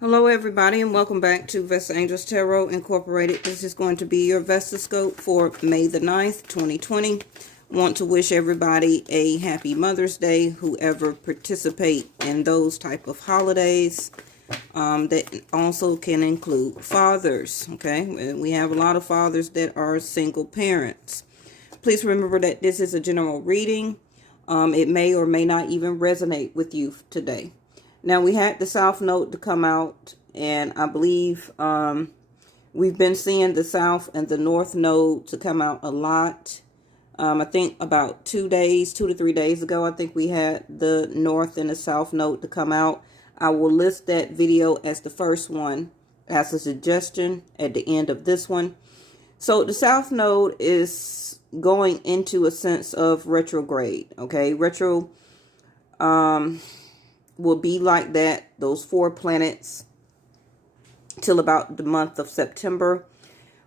Hello everybody and welcome back to Vesta Angels Tarot Incorporated. This is going to be your Vestascope for May the 9th, 2020. Want to wish everybody a happy Mother's Day, whoever participate in those type of holidays. That also can include fathers, okay? We have a lot of fathers that are single parents. Please remember that this is a general reading. It may or may not even resonate with you today. Now, we had the South Node to come out, and I believe we've been seeing the South and the North Node to come out a lot. I think about 2 to 3 days ago, I think we had the North and the South Node to come out. I will list that video as the first one as a suggestion at the end of this one. So the South Node is going into a sense of retrograde, okay? Retro will be like that, those 4 planets, till about the month of September,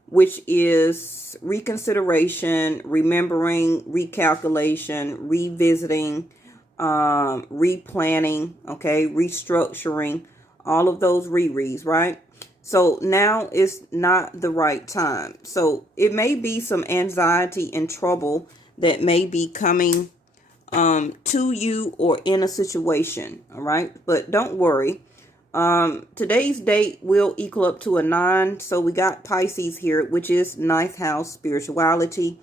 which is reconsideration, remembering, recalculation, revisiting, replanning, okay, restructuring, all of those rereads, right? So now is not the right time. So it may be some anxiety and trouble that may be coming to you or in a situation, all right? But don't worry. Today's date will equal up to a 9. So we got Pisces here, which is 9th house spirituality.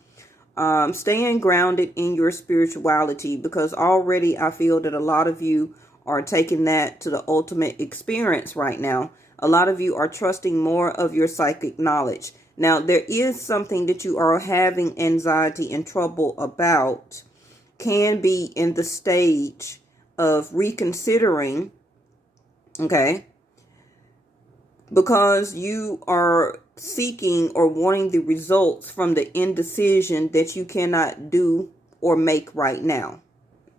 Staying grounded in your spirituality, because already I feel that a lot of you are taking that to the ultimate experience right now. A lot of you are trusting more of your psychic knowledge. Now, there is something that you are having anxiety and trouble about. Can be in the stage of reconsidering, okay, because you are seeking or wanting the results from the indecision that you cannot do or make right now,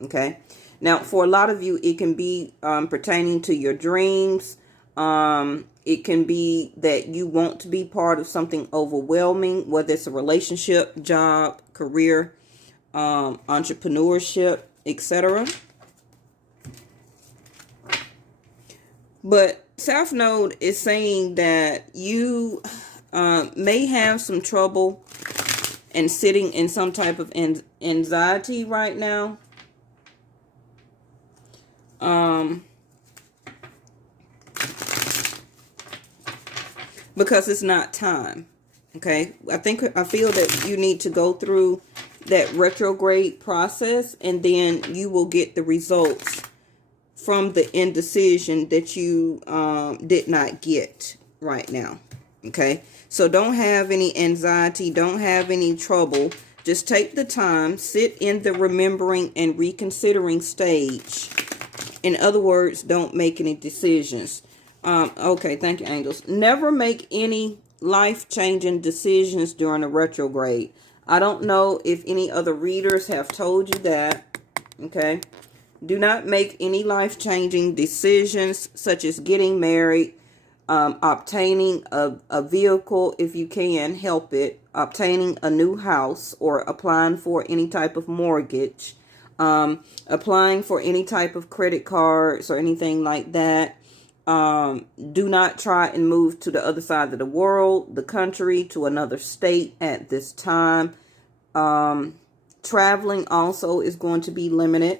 okay? Now, for a lot of you, it can be pertaining to your dreams. It can be that you want to be part of something overwhelming, whether it's a relationship, job, career, entrepreneurship, etc. But South Node is saying that you may have some trouble and sitting in some type of anxiety right now. Because it's not time. Okay, I feel that you need to go through that retrograde process, and then you will get the results from the indecision that you did not get right now. Okay, so don't have any anxiety, don't have any trouble. Just take the time, sit in the remembering and reconsidering stage. In other words, don't make any decisions. Okay, thank you, angels. Never make any life-changing decisions during a retrograde. I don't know if any other readers have told you that, okay? Do not make any life-changing decisions, such as getting married, obtaining a vehicle if you can help it, obtaining a new house, or applying for any type of mortgage, applying for any type of credit cards or anything like that. Do not try and move to the other side of the world, the country, to another state at this time. Traveling also is going to be limited.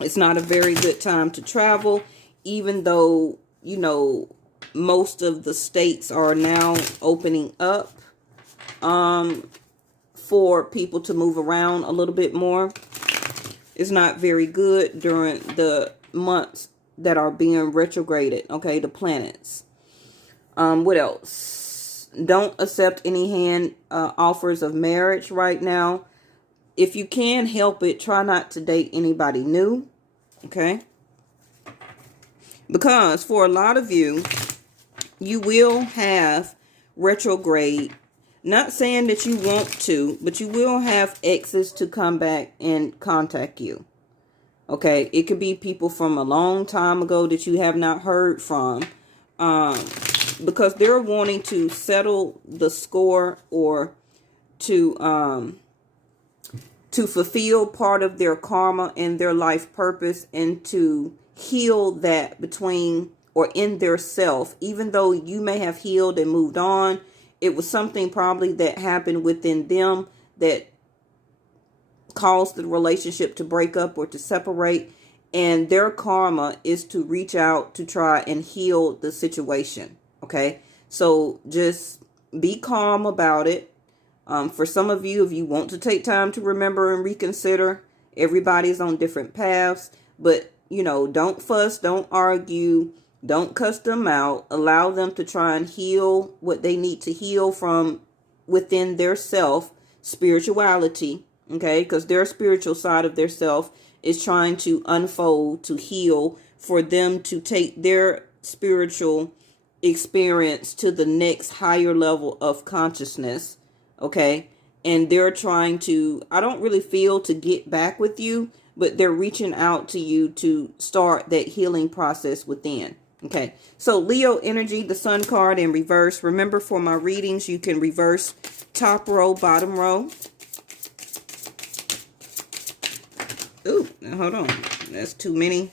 It's not a very good time to travel, even though, you know, most of the states are now opening up for people to move around a little bit more. It's not very good during the months that are being retrograded, okay, the planets. What else? Don't accept any hand offers of marriage right now. If you can help it, try not to date anybody new, okay? Because for a lot of you, you will have retrograde. Not saying that you want to, but you will have exes to come back and contact you. Okay, it could be people from a long time ago that you have not heard from, because they're wanting to settle the score or to fulfill part of their karma and their life purpose, and to heal that between or in their self. Even though you may have healed and moved on, it was something probably that happened within them that caused the relationship to break up or to separate. And their karma is to reach out to try and heal the situation. Okay, so just be calm about it. For some of you, if you want to take time to remember and reconsider, everybody's on different paths. But, don't fuss, don't argue, don't cuss them out. Allow them to try and heal what they need to heal from within their self, spirituality. Okay, because their spiritual side of their self is trying to unfold, to heal, for them to take their spiritual experience to the next higher level of consciousness. Okay, and they're trying to, I don't really feel to get back with you, but they're reaching out to you to start that healing process within. Okay, so Leo energy, the Sun card in reverse. Remember, for my readings, you can reverse top row, bottom row. Ooh, now hold on. That's too many.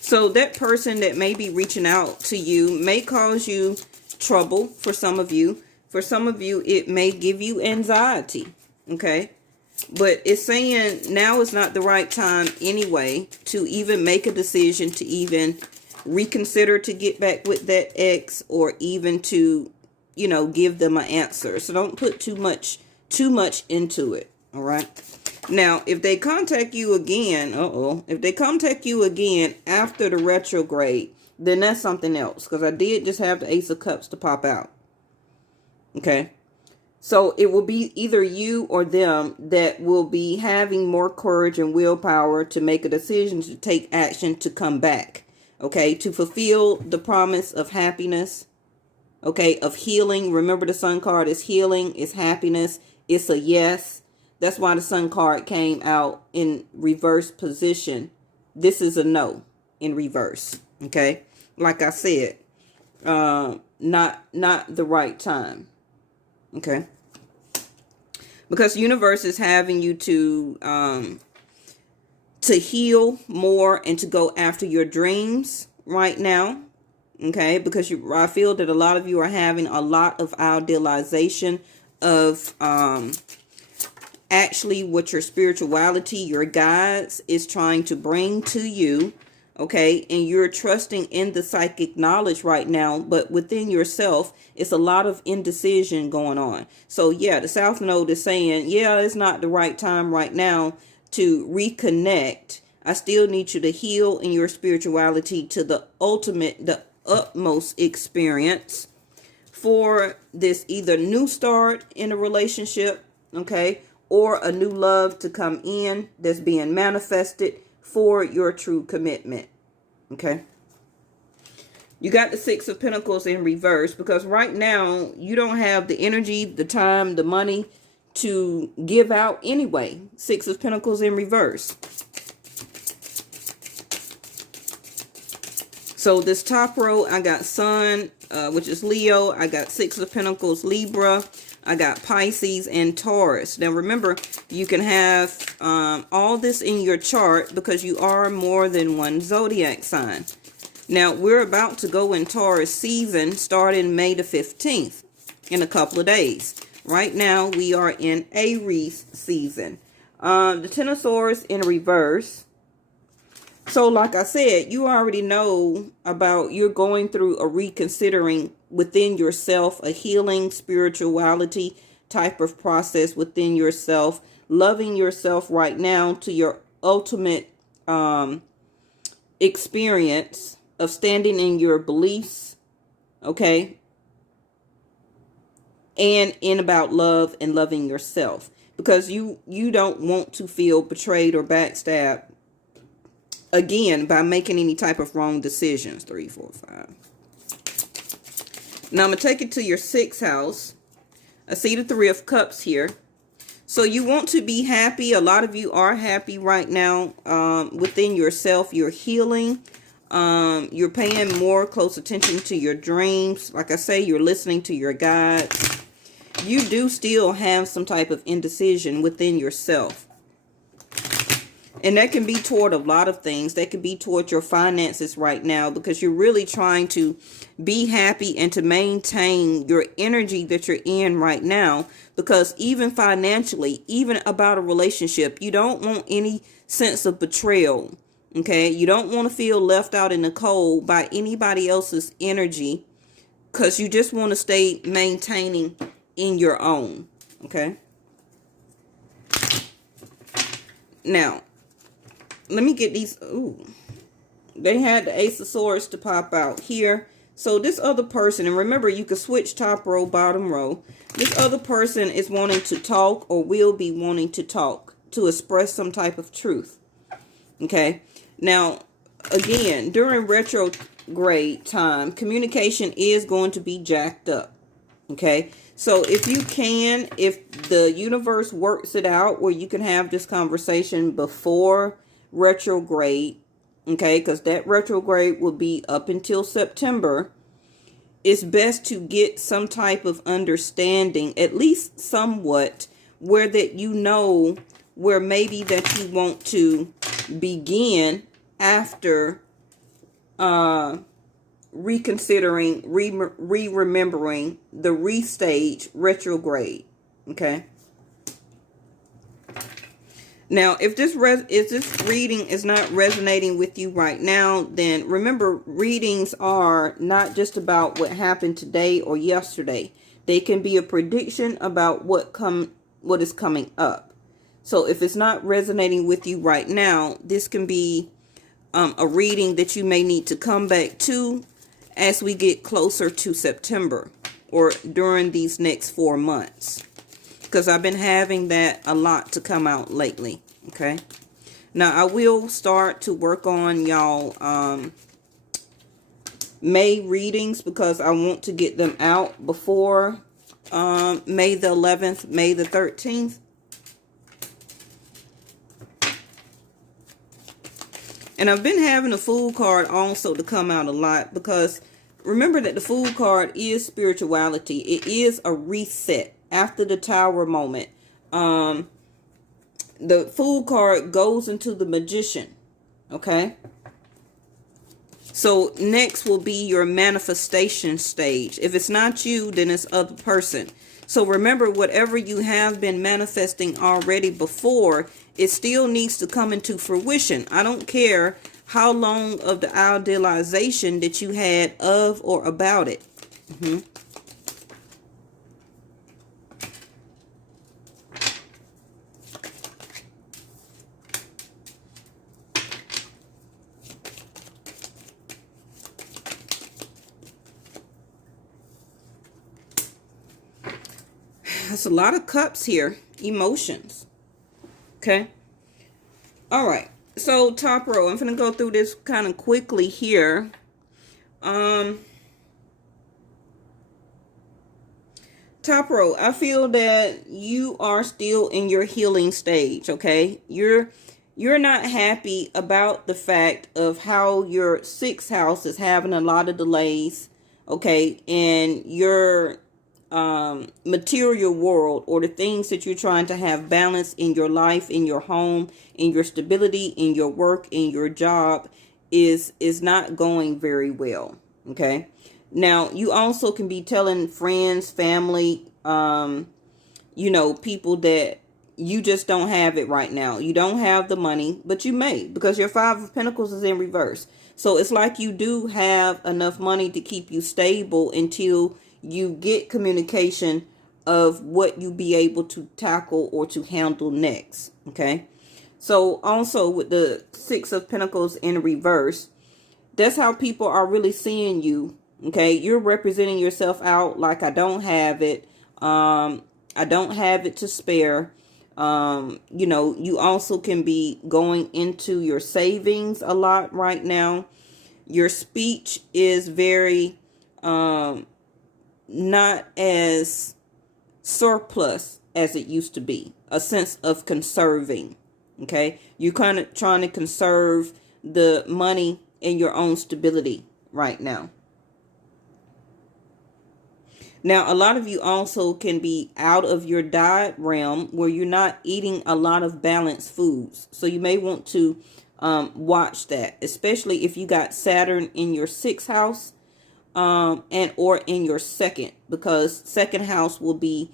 So that person that may be reaching out to you may cause you trouble for some of you. For some of you, it may give you anxiety. Okay. But it's saying now is not the right time anyway to even make a decision, to even reconsider to get back with that ex, or even to, give them an answer. So don't put too much into it. All right. Now, if they contact you again, if they contact you again after the retrograde, then that's something else. Because I did just have the Ace of Cups to pop out. Okay. So it will be either you or them that will be having more courage and willpower to make a decision, to take action, to come back. Okay. To fulfill the promise of happiness. Okay. Of healing. Remember, the Sun card is healing, is happiness. It's a yes. That's why the Sun card came out in reverse position. This is a no in reverse. Okay. Like I said, not the right time. Okay. Because universe is having you to heal more and to go after your dreams right now. Okay. Because I feel that a lot of you are having a lot of idealization of actually what your spirituality, your guides, is trying to bring to you. Okay, and you're trusting in the psychic knowledge right now, but within yourself, it's a lot of indecision going on. So yeah, the South Node is saying, yeah, it's not the right time right now to reconnect. I still need you to heal in your spirituality to the ultimate, the utmost experience for this either new start in a relationship, okay, or a new love to come in that's being manifested for your true commitment. Okay. You got the Six of Pentacles in reverse because right now you don't have the energy, the time, the money to give out anyway. Six of Pentacles in reverse. So this top row, I got Sun, which is Leo. I got Six of Pentacles, Libra. I got Pisces and Taurus. Now remember, you can have all this in your chart because you are more than one zodiac sign. Now we're about to go in Taurus season starting May the 15th in a couple of days. Right now we are in Aries season. The Ten of Swords in reverse. So like I said, you already know about you're going through a reconsidering within yourself, a healing spirituality type of process within yourself, loving yourself right now to your ultimate experience of standing in your beliefs, okay, and in about love and loving yourself, because you don't want to feel betrayed or backstabbed again by making any type of wrong decisions. 3, 4, 5. Now I'm going to take it to your 6th house. I see the 3 of Cups here. So you want to be happy. A lot of you are happy right now within yourself. You're healing. You're paying more close attention to your dreams. Like I say, you're listening to your guides. You do still have some type of indecision within yourself. And that can be toward a lot of things. That can be toward your finances right now, because you're really trying to be happy and to maintain your energy that you're in right now. Because even financially, even about a relationship, you don't want any sense of betrayal. Okay, you don't want to feel left out in the cold by anybody else's energy, because you just want to stay maintaining in your own. Okay. Now, let me get these. Ooh, they had the Ace of Swords to pop out here. So this other person, and remember, you can switch top row, bottom row. This other person is wanting to talk, or will be wanting to talk, to express some type of truth. Okay. Now, again, during retrograde time, communication is going to be jacked up. Okay. So if you can, if the universe works it out where you can have this conversation before retrograde, okay, because that retrograde will be up until September, it's best to get some type of understanding, at least somewhat, where that you know where maybe that you want to begin after reconsidering, remembering the restage retrograde. Okay. Now, if this reading is not resonating with you right now, then remember, readings are not just about what happened today or yesterday. They can be a prediction about what is coming up. So if it's not resonating with you right now, this can be a reading that you may need to come back to as we get closer to September, or during these next 4 months. Because I've been having that a lot to come out lately. Okay. Now, I will start to work on y'all May readings, because I want to get them out before May the 11th, May the 13th. And I've been having the Fool card also to come out a lot, because remember that the Fool card is spirituality. It is a reset after the Tower moment. The Fool card goes into the Magician. Okay. So next will be your manifestation stage. If it's not you, then it's other person. So remember, whatever you have been manifesting already before, it still needs to come into fruition. I don't care how long of the idealization that you had of or about it. That's a lot of cups here. Emotions. Okay. All right. So top row, I'm going to go through this kind of quickly here. Top row, I feel that you are still in your healing stage. Okay. You're not happy about the fact of how your 6th house is having a lot of delays. Okay. And your material world, or the things that you're trying to have balance in your life, in your home, in your stability, in your work, in your job, is not going very well. Okay. Now, you also can be telling friends, family, people that you just don't have it right now. You don't have the money, but you may, because your 5 of Pentacles is in reverse. So it's like you do have enough money to keep you stable until you get communication of what you be able to tackle or to handle next. Okay. So also with the 6 of Pentacles in reverse, that's how people are really seeing you. Okay. You're representing yourself out like, I don't have it. I don't have it to spare. You also can be going into your savings a lot right now. Your speech is very, not as surplus as it used to be. A sense of conserving. Okay. You're kind of trying to conserve the money and your own stability right now. Now, a lot of you also can be out of your diet realm where you're not eating a lot of balanced foods. So you may want to watch that, especially if you got Saturn in your sixth house and or in your second, because second house will be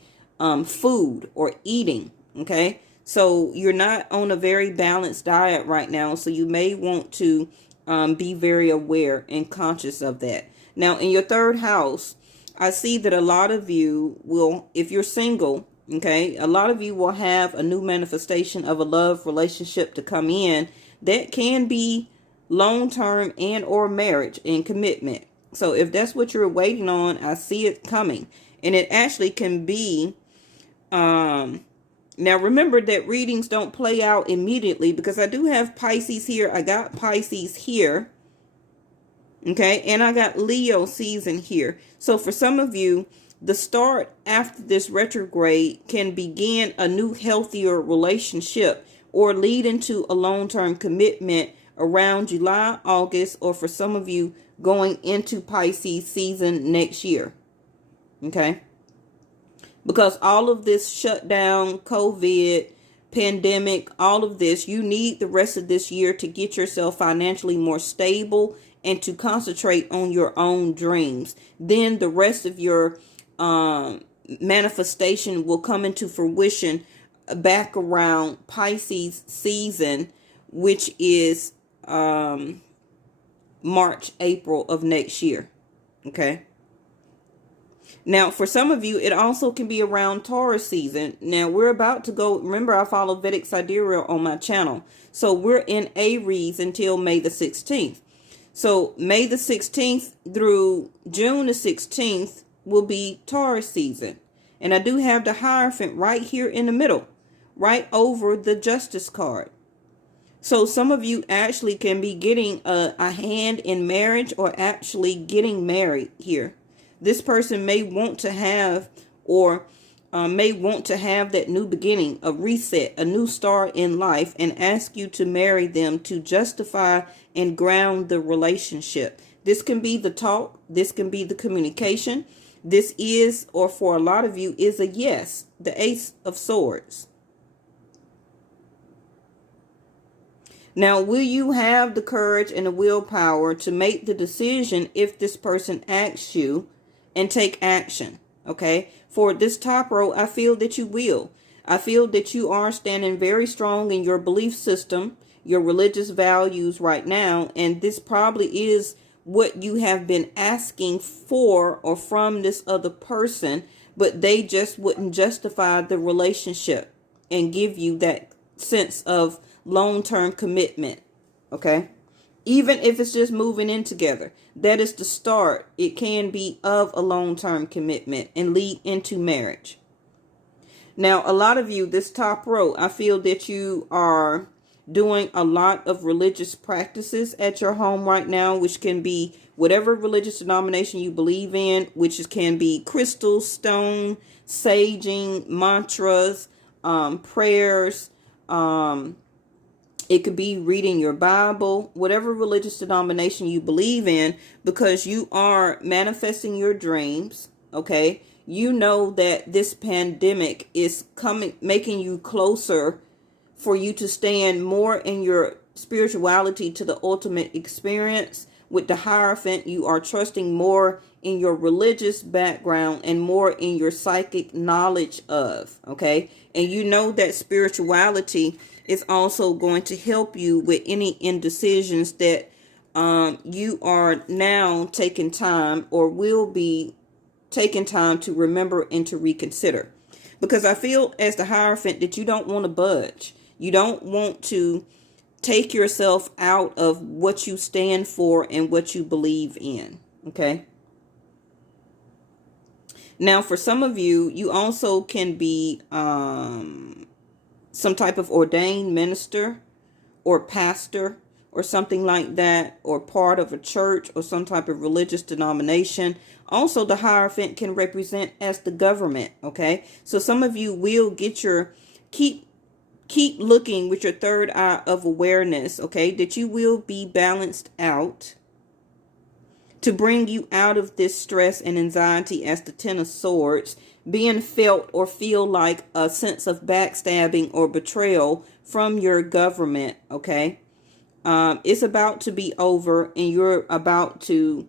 food or eating. Okay. So you're not on a very balanced diet right now. So you may want to be very aware and conscious of that. Now, in your third house, I see that a lot of you will, if you're single, okay, a lot of you will have a new manifestation of a love relationship to come in that can be long-term and or marriage and commitment. So if that's what you're waiting on, I see it coming. And it actually can be, now remember that readings don't play out immediately, because I do have Pisces here. I got Pisces here. Okay, and I got Leo season here. So for some of you, the start after this retrograde can begin a new healthier relationship or lead into a long-term commitment around July, August, or for some of you going into Pisces season next year. Okay, because all of this shutdown, COVID, pandemic, all of this, you need the rest of this year to get yourself financially more stable and to concentrate on your own dreams. Then the rest of your manifestation will come into fruition back around Pisces season, which is March, April of next year. Okay. Now, for some of you, it also can be around Taurus season. Now, we're about to go, remember I follow Vedic Sidereal on my channel. So we're in Aries until May the 16th. So May the 16th through June the 16th will be Taurus season. And I do have the Hierophant right here in the middle, right over the Justice card. So some of you actually can be getting a hand in marriage or actually getting married here. This person may want to have or may want to have that new beginning, a reset, a new start in life, and ask you to marry them to justify and ground the relationship. This can be the talk. This can be the communication. This is, or for a lot of you, is a yes, the Ace of Swords. Now, will you have the courage and the willpower to make the decision if this person asks you and take action? Okay. For this top row, I feel that you will. I feel that you are standing very strong in your belief system, your religious values right now. And this probably is what you have been asking for or from this other person, but they just wouldn't justify the relationship and give you that sense of long-term commitment. Okay. Even if it's just moving in together, that is the start. It can be of a long-term commitment and lead into marriage. Now, a lot of you, this top row, I feel that you are doing a lot of religious practices at your home right now, which can be whatever religious denomination you believe in, which can be crystals, stone, saging, mantras, prayers, it could be reading your Bible, whatever religious denomination you believe in, because you are manifesting your dreams. Okay. You know that this pandemic is coming, making you closer for you to stand more in your spirituality to the ultimate experience. With the Hierophant, you are trusting more in your religious background and more in your psychic knowledge of. Okay. And you know that spirituality is also going to help you with any indecisions that you are now taking time or will be taking time to remember and to reconsider. Because I feel as the Hierophant that you don't want to budge. You don't want to take yourself out of what you stand for and what you believe in. Okay. Now, for some of you, you also can be some type of ordained minister or pastor or something like that, or part of a church or some type of religious denomination. Also, the Hierophant can represent as the government. Okay. So some of you will get your, keep looking with your third eye of awareness. Okay. That you will be balanced out to bring you out of this stress and anxiety as the Ten of Swords, being felt or feel like a sense of backstabbing or betrayal from your government, okay? It's about to be over, and you're about to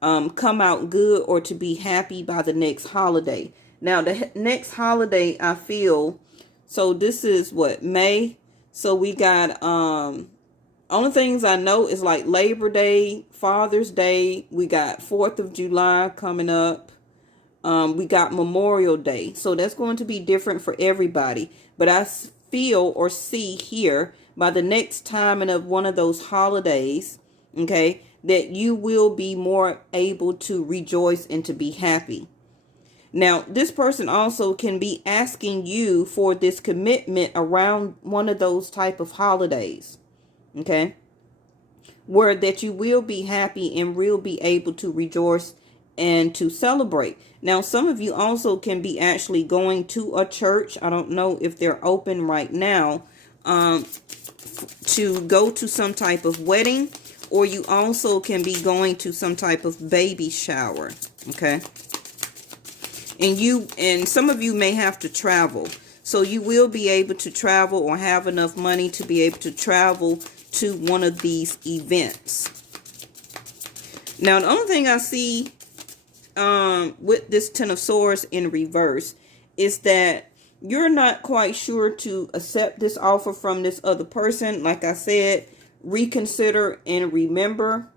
come out good or to be happy by the next holiday. Now, the next holiday, I feel, so this is what, May? So we got, only things I know is like Labor Day, Father's Day. We got 4th of July coming up. We got Memorial Day. So that's going to be different for everybody. But I feel or see here by the next timing of one of those holidays, okay, that you will be more able to rejoice and to be happy. Now, this person also can be asking you for this commitment around one of those type of holidays, okay, where that you will be happy and will be able to rejoice and to celebrate. Now, some of you also can be actually going to a church. I don't know if they're open right now, to go to some type of wedding, or you also can be going to some type of baby shower, okay? And some of you may have to travel. So you will be able to travel or have enough money to be able to travel to one of these events. Now, the only thing I see with this Ten of Swords in reverse is that you're not quite sure to accept this offer from this other person. Like I said, reconsider and remember,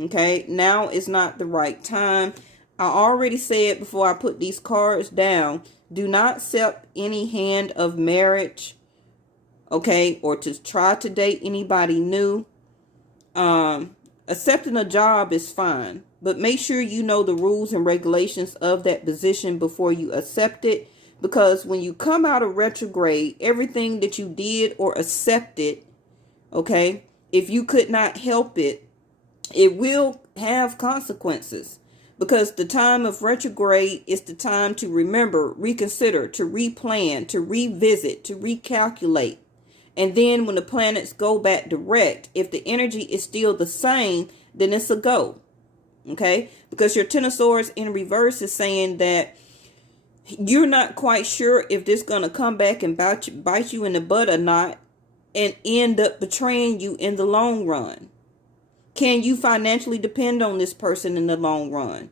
okay? Now is not the right time. I already said before I put these cards down, do not accept any hand of marriage, okay, or to try to date anybody new. Accepting a job is fine, but make sure you know the rules and regulations of that position before you accept it, because when you come out of retrograde, everything that you did or accepted, okay, if you could not help it, it will have consequences. Because the time of retrograde is the time to remember, reconsider, to replan, to revisit, to recalculate. And then when the planets go back direct, if the energy is still the same, then it's a go. Okay? Because your Ten of Swords in reverse is saying that you're not quite sure if this is going to come back and bite you in the butt or not, and end up betraying you in the long run. Can you financially depend on this person in the long run?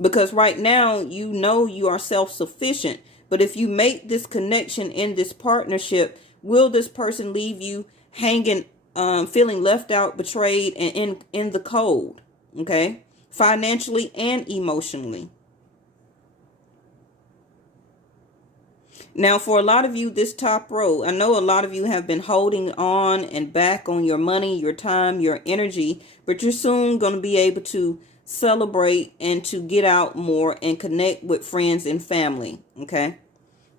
Because right now, you know you are self-sufficient. But if you make this connection in this partnership, will this person leave you hanging, feeling left out, betrayed, and in the cold? Okay? Financially and emotionally. Now, for a lot of you, this top row, I know a lot of you have been holding on and back on your money, your time, your energy, but you're soon going to be able to celebrate and to get out more and connect with friends and family, okay?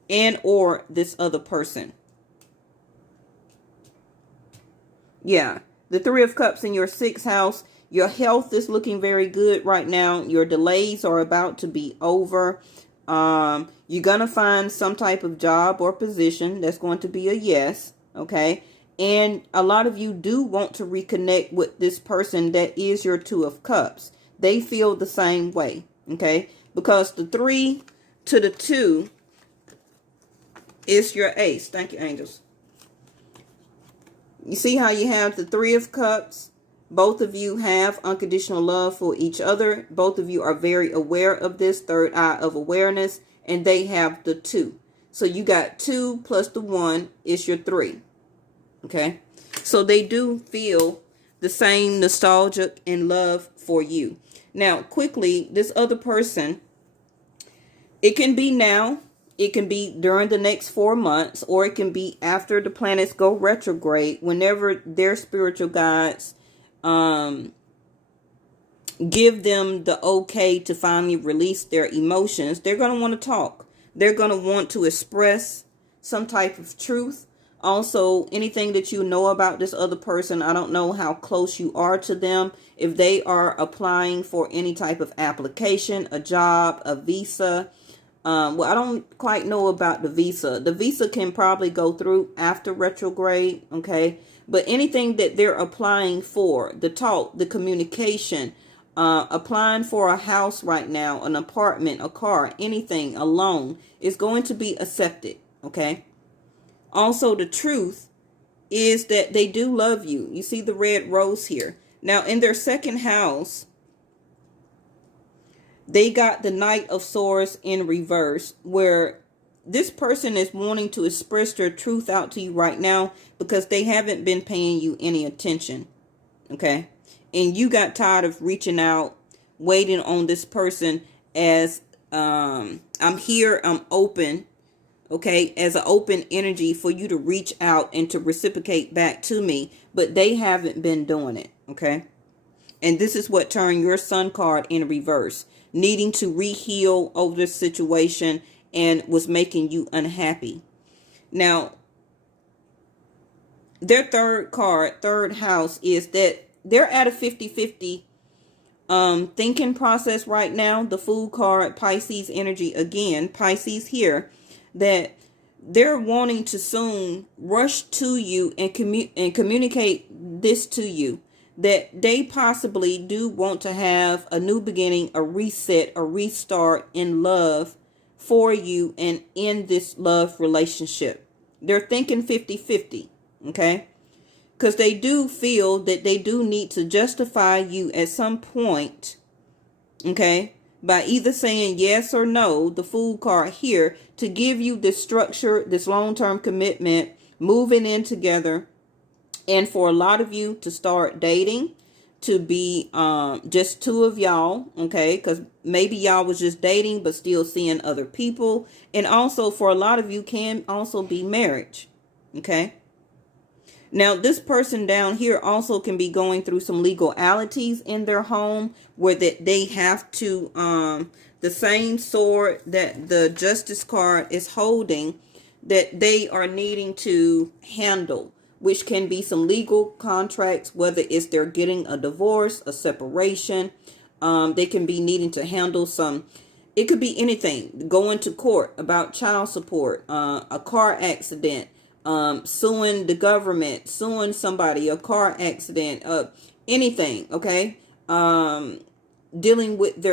And or this other person. Yeah, the Three of Cups in your 6th house, your health is looking very good right now. Your delays are about to be over. You're going to find some type of job or position that's going to be a yes, okay? And a lot of you do want to reconnect with this person that is your Two of Cups. They feel the same way, okay? Because the 3 to the 2 is your ace. Thank you, angels. You see how you have the 3 of Cups? Both of you have unconditional love for each other. Both of you are very aware of this, third eye of awareness, and they have the 2. So you got 2 plus the 1 is your 3. Okay? So they do feel the same nostalgia and love for you. Now, quickly, this other person, it can be now, it can be during the next 4 months, or it can be after the planets go retrograde, whenever their spiritual guides give them the okay to finally release their emotions. They're going to want to talk. They're going to want to express some type of truth. Also, anything that you know about this other person, I don't know how close you are to them. If they are applying for any type of application, a job, a visa. Well, I don't quite know about the visa. The visa can probably go through after retrograde, okay? But anything that they're applying for, the talk, the communication, Applying for a house right now, an apartment, a car, anything, a loan is going to be accepted. Okay. Also, the truth is that they do love you. You see the red rose here. Now, in their second house, they got the Knight of Swords in reverse, where this person is wanting to express their truth out to you right now because they haven't been paying you any attention. Okay. And you got tired of reaching out, waiting on this person as I'm here, I'm open. Okay, as an open energy for you to reach out and to reciprocate back to me, but they haven't been doing it. Okay. And this is what turned your Sun card in reverse, needing to re-heal over this situation and was making you unhappy. Now, their third card, third house, is that they're at a 50-50 thinking process right now. The Fool card, Pisces energy again, Pisces here, that they're wanting to soon rush to you and communicate this to you, that they possibly do want to have a new beginning, a reset, a restart in love for you and in this love relationship. They're thinking 50-50, okay? Because they do feel that they do need to justify you at some point, okay, by either saying yes or no, the Fool card here, to give you this structure, this long-term commitment, moving in together, and for a lot of you to start dating, to be just two of y'all, okay, because maybe y'all was just dating but still seeing other people. And also for a lot of you can also be marriage, okay. Now, this person down here also can be going through some legalities in their home where that they have to, the same sword that the Justice card is holding, that they are needing to handle, which can be some legal contracts, whether it's they're getting a divorce, a separation. They can be needing to handle some, it could be anything, going to court about child support, a car accident, suing the government, suing somebody, a car accident, anything, okay? Dealing with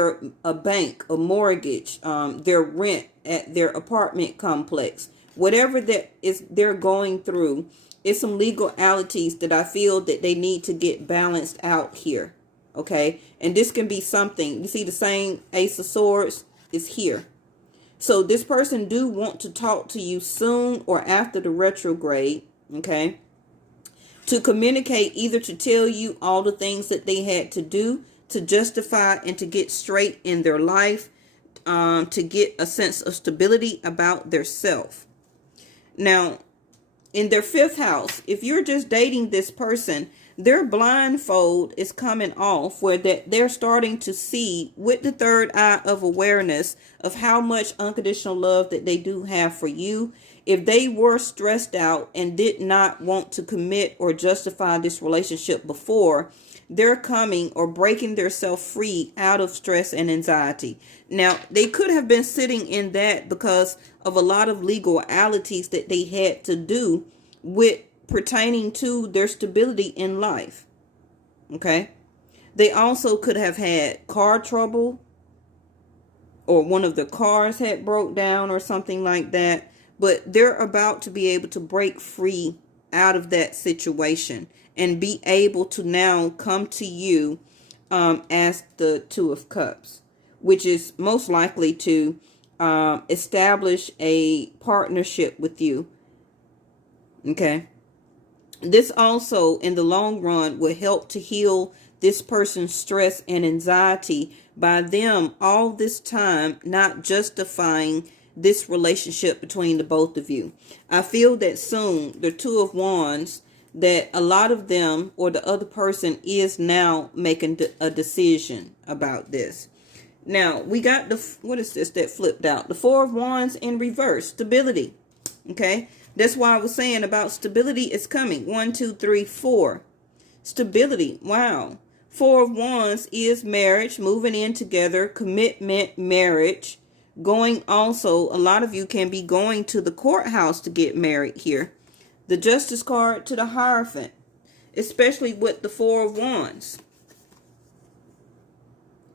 a bank, a mortgage, their rent at their apartment complex, whatever that is they're going through, is some legalities that I feel that they need to get balanced out here, okay? And this can be something, you see the same Ace of Swords is here. So this person do want to talk to you soon or after the retrograde, okay? To communicate, either to tell you all the things that they had to do to justify and to get straight in their life, to get a sense of stability about their self. Now, in their fifth house, if you're just dating this person, their blindfold is coming off, where that they're starting to see with the third eye of awareness of how much unconditional love that they do have for you. If they were stressed out and did not want to commit or justify this relationship before, they're coming or breaking themselves free out of stress and anxiety. Now, they could have been sitting in that because of a lot of legalities that they had to do with pertaining to their stability in life. Okay. They also could have had car trouble, or one of the cars had broke down or something like that. But they're about to be able to break free out of that situation and be able to now come to you as the Two of Cups, which is most likely to establish a partnership with you. Okay. This also, in the long run, will help to heal this person's stress and anxiety by them all this time not justifying this relationship between the both of you. I feel that soon, the Two of Wands, that a lot of them or the other person is now making a decision about this. Now, we got what is this that flipped out? The Four of Wands in reverse, stability. Okay. That's why I was saying about stability is coming. 1, 2, 3, 4. Stability. Wow. Four of Wands is marriage, moving in together, commitment, marriage. Going also, a lot of you can be going to the courthouse to get married here. The Justice card to the Hierophant, especially with the Four of Wands.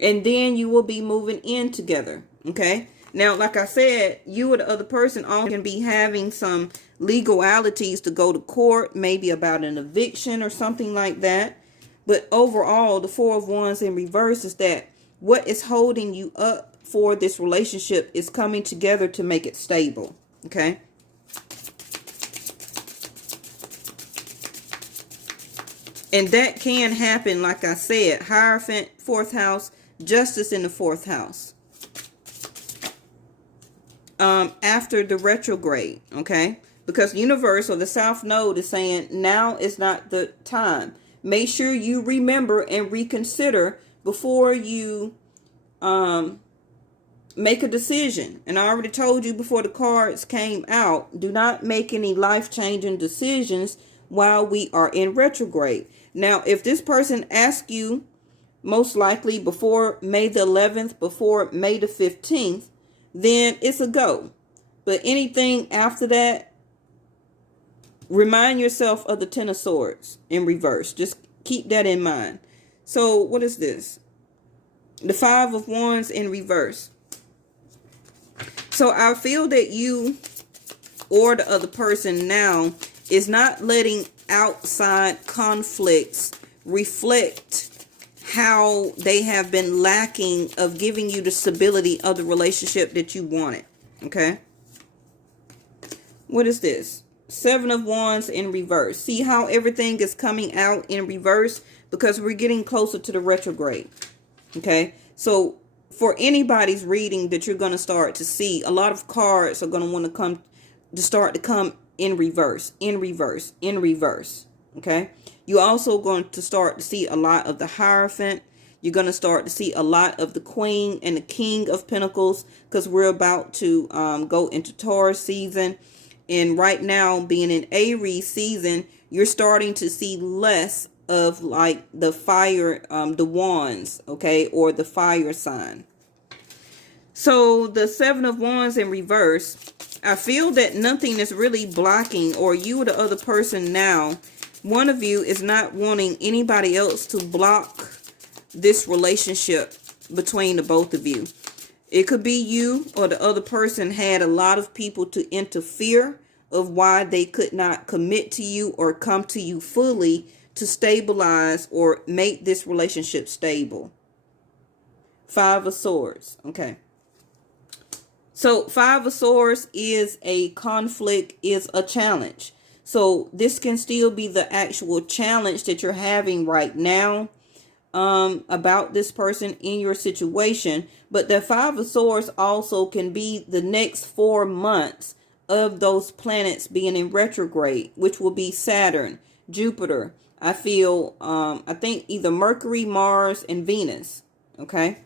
And then you will be moving in together. Okay. Now, like I said, you or the other person all can be having some legalities to go to court, maybe about an eviction or something like that. But overall, the Four of Wands in reverse is that what is holding you up for this relationship is coming together to make it stable. Okay. And that can happen, like I said, Hierophant, 4th house, Justice in the 4th house. After the retrograde, okay? Because universe or the South Node is saying now is not the time. Make sure you remember and reconsider before you make a decision. And I already told you before the cards came out, do not make any life-changing decisions while we are in retrograde. Now, if this person asks you, most likely before May the 11th, before May the 15th, then it's a go. But anything after that, remind yourself of the Ten of Swords in reverse. Just keep that in mind. So what is this? The Five of Wands in reverse. So I feel that you or the other person now is not letting outside conflicts reflect how they have been lacking of giving you the stability of the relationship that you wanted. Okay. What is this? Seven of Wands in reverse. See how everything is coming out in reverse? Because we're getting closer to the retrograde. Okay. So for anybody's reading that you're going to start to see, a lot of cards are going to want to start to come in reverse, in reverse, in reverse. Okay. You're also going to start to see a lot of the Hierophant. You're going to start to see a lot of the Queen and the King of Pentacles, because we're about to go into Taurus season. And right now, being in Aries season, you're starting to see less of like the fire, the wands, okay, or the fire sign. So the Seven of Wands in reverse, I feel that nothing is really blocking, or you or the other person now, one of you is not wanting anybody else to block this relationship between the both of you. It could be you or the other person had a lot of people to interfere of why they could not commit to you or come to you fully to stabilize or make this relationship stable. Five of Swords. Okay. So Five of Swords is a conflict, is a challenge. So this can still be the actual challenge that you're having right now about this person in your situation. But the Five of Swords also can be the next 4 months of those planets being in retrograde, which will be Saturn, Jupiter. I feel, I think either Mercury, Mars, and Venus. Okay.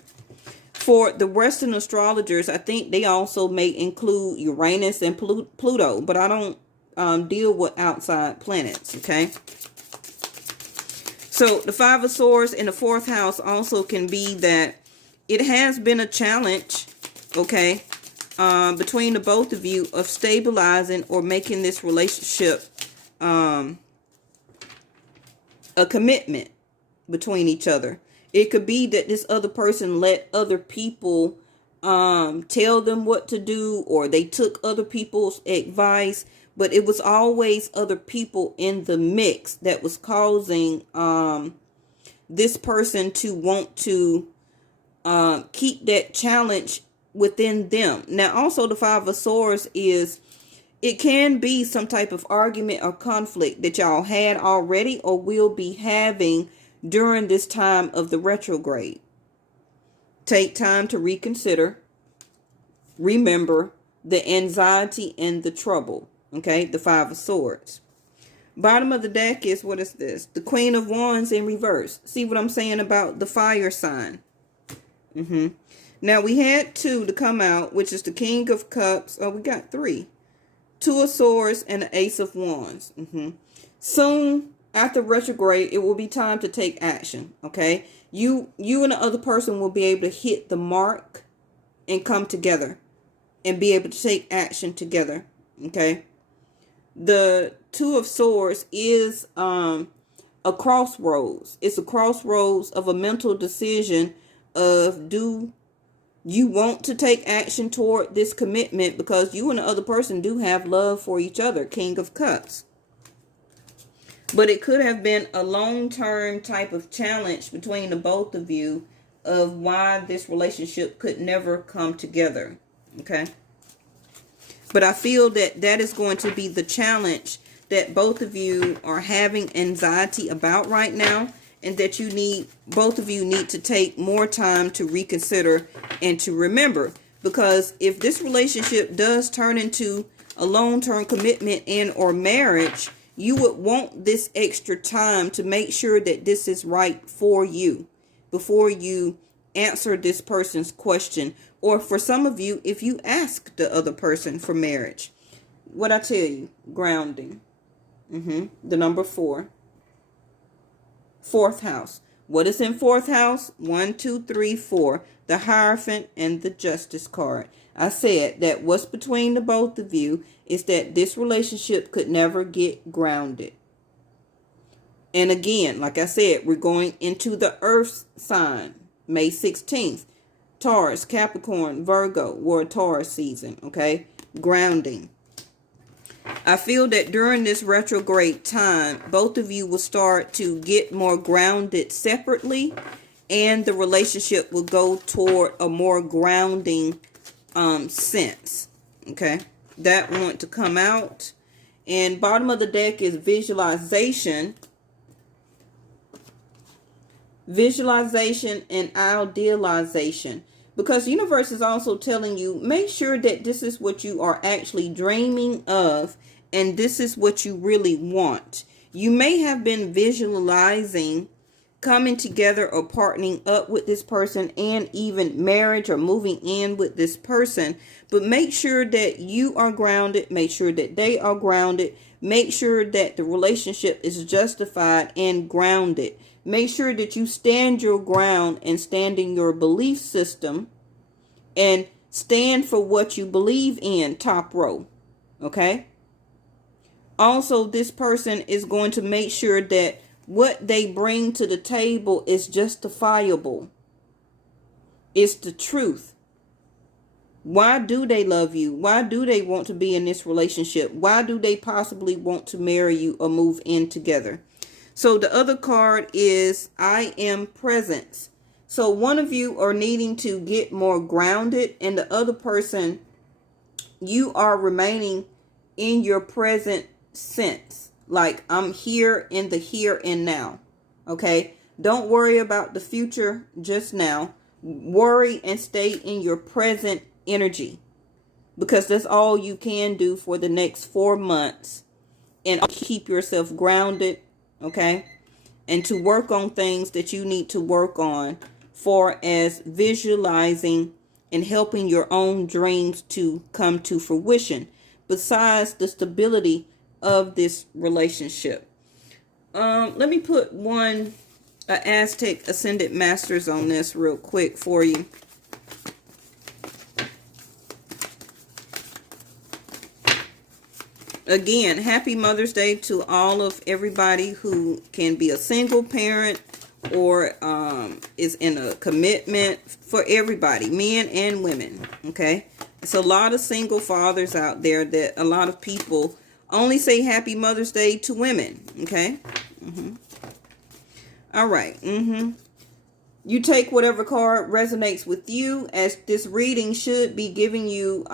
For the Western astrologers, I think they also may include Uranus and Pluto, but I don't deal with outside planets, okay? So the Five of Swords in the 4th house also can be that it has been a challenge, okay, between the both of you of stabilizing or making this relationship a commitment between each other. It could be that this other person let other people tell them what to do, or they took other people's advice. But it was always other people in the mix that was causing this person to want to keep that challenge within them. Now, also the Five of Swords is, it can be some type of argument or conflict that y'all had already or will be having during this time of the retrograde. Take time to reconsider. Remember the anxiety and the trouble. Okay, the Five of Swords. Bottom of the deck is, what is this? The Queen of Wands in reverse. See what I'm saying about the fire sign? Now, we had 2 to come out, which is the King of Cups. Oh, we got 3. 2 of Swords and the Ace of Wands. Soon after retrograde, it will be time to take action. Okay, you and the other person will be able to hit the mark and come together and be able to take action together. Okay. The Two of Swords is a crossroads. It's a crossroads of a mental decision of, do you want to take action toward this commitment? Because you and the other person do have love for each other. King of Cups. But it could have been a long-term type of challenge between the both of you of why this relationship could never come together. Okay. But I feel that that is going to be the challenge that both of you are having anxiety about right now. And that both of you need to take more time to reconsider and to remember. Because if this relationship does turn into a long-term commitment and or marriage, you would want this extra time to make sure that this is right for you before you answer this person's question. Or for some of you, if you ask the other person for marriage. What I tell you, grounding. The number 4. Fourth house. What is in fourth house? 1, 2, 3, 4. The Hierophant and the Justice card. I said that what's between the both of you is that this relationship could never get grounded. And again, like I said, we're going into the Earth sign. May 16th. Taurus, Capricorn, Virgo. We're Taurus season. Okay. Grounding. I feel that during this retrograde time, both of you will start to get more grounded separately, and the relationship will go toward a more grounding sense. Okay, that want to come out. And bottom of the deck is visualization. Visualization and idealization. Because the universe is also telling you, make sure that this is what you are actually dreaming of. And this is what you really want. You may have been visualizing coming together or partnering up with this person, and even marriage or moving in with this person. But make sure that you are grounded. Make sure that they are grounded. Make sure that the relationship is justified and grounded. Make sure that you stand your ground and stand in your belief system and stand for what you believe in, top row. Okay? Also, this person is going to make sure that what they bring to the table is justifiable. It's the truth. Why do they love you? Why do they want to be in this relationship? Why do they possibly want to marry you or move in together? So the other card is I am presence. So one of you are needing to get more grounded, and the other person, you are remaining in your present sense. Like, I'm here in the here and now. Okay? Don't worry about the future just now. Worry and stay in your present energy. Because that's all you can do for the next 4 months. And keep yourself grounded. Okay? And to work on things that you need to work on, for as visualizing and helping your own dreams to come to fruition. Besides the stability of this relationship. Let me put one Aztec Ascended Masters on this real quick for you. Again, happy Mother's Day to all of everybody who can be a single parent or is in a commitment, for everybody, men and women. Okay? It's a lot of single fathers out there that a lot of people only say happy Mother's Day to women. Okay? All right. You take whatever card resonates with you, as this reading should be giving you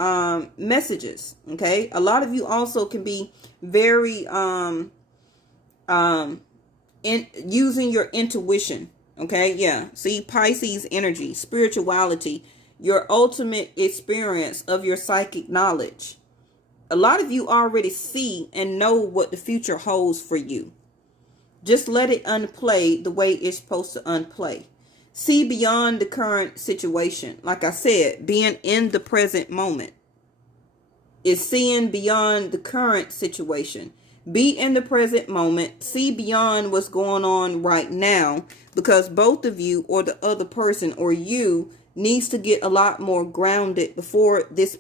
messages. Okay? A lot of you also can be very using your intuition. Okay? Yeah. See, Pisces energy, spirituality, your ultimate experience of your psychic knowledge. A lot of you already see and know what the future holds for you. Just let it unplay the way it's supposed to unplay. See beyond the current situation. Like I said, being in the present moment is seeing beyond the current situation. Be in the present moment. See beyond what's going on right now, because both of you, or the other person, or you, needs to get a lot more grounded before this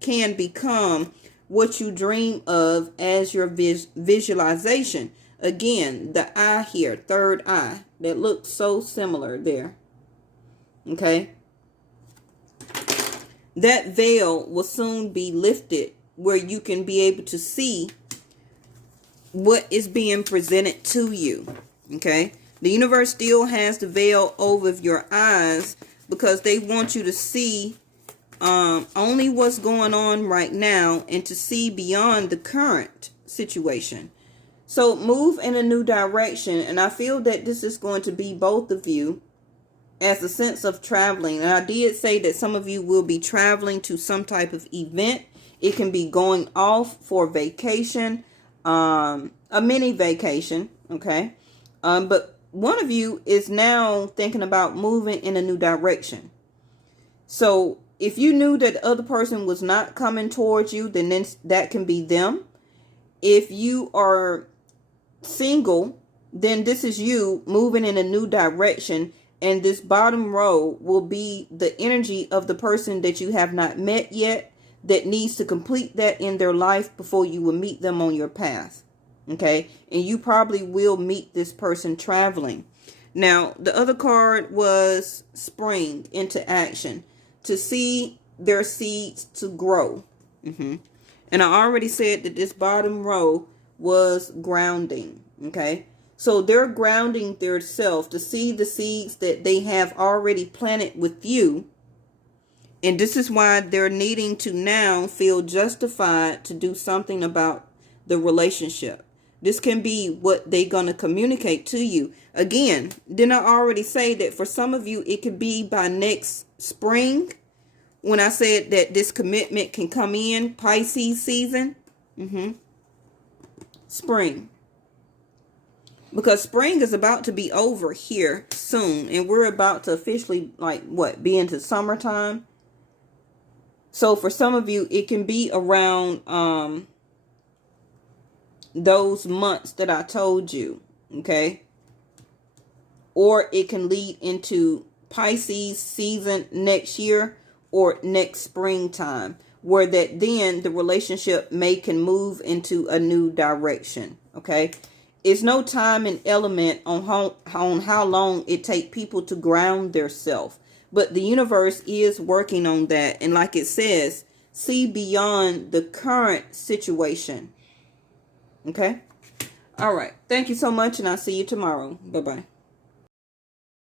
can become what you dream of as your visualization. Again, the eye here, third eye, that looks so similar there. Okay. That veil will soon be lifted where you can be able to see what is being presented to you. Okay. The universe still has the veil over your eyes because they want you to see only what's going on right now and to see beyond the current situation. So move in a new direction. And I feel that this is going to be both of you as a sense of traveling. And I did say that some of you will be traveling to some type of event. It can be going off for vacation, a mini vacation. Okay. But one of you is now thinking about moving in a new direction. So if you knew that the other person was not coming towards you, then that can be them. If you are single, then this is you moving in a new direction. And this bottom row will be the energy of the person that you have not met yet that needs to complete that in their life before you will meet them on your path. Okay. And you probably will meet this person traveling. Now, the other card was spring into action. To see their seeds to grow. And I already said that this bottom row was grounding. Okay. So they're grounding their self to see the seeds that they have already planted with you. And this is why they're needing to now feel justified to do something about the relationship. This can be what they're going to communicate to you. Again, didn't I already say that for some of you, it could be by next spring when I said that this commitment can come in Pisces season. Spring. Because spring is about to be over here soon. And we're about to officially, be into summertime. So for some of you, it can be around those months that I told you. Okay. Or it can lead into Pisces season next year or next springtime, where that then the relationship can move into a new direction. Okay. It's no time and element on how long it take people to ground their self. But the universe is working on that. And like it says, see beyond the current situation. Okay. All right. Thank you so much. And I'll see you tomorrow. Bye-bye.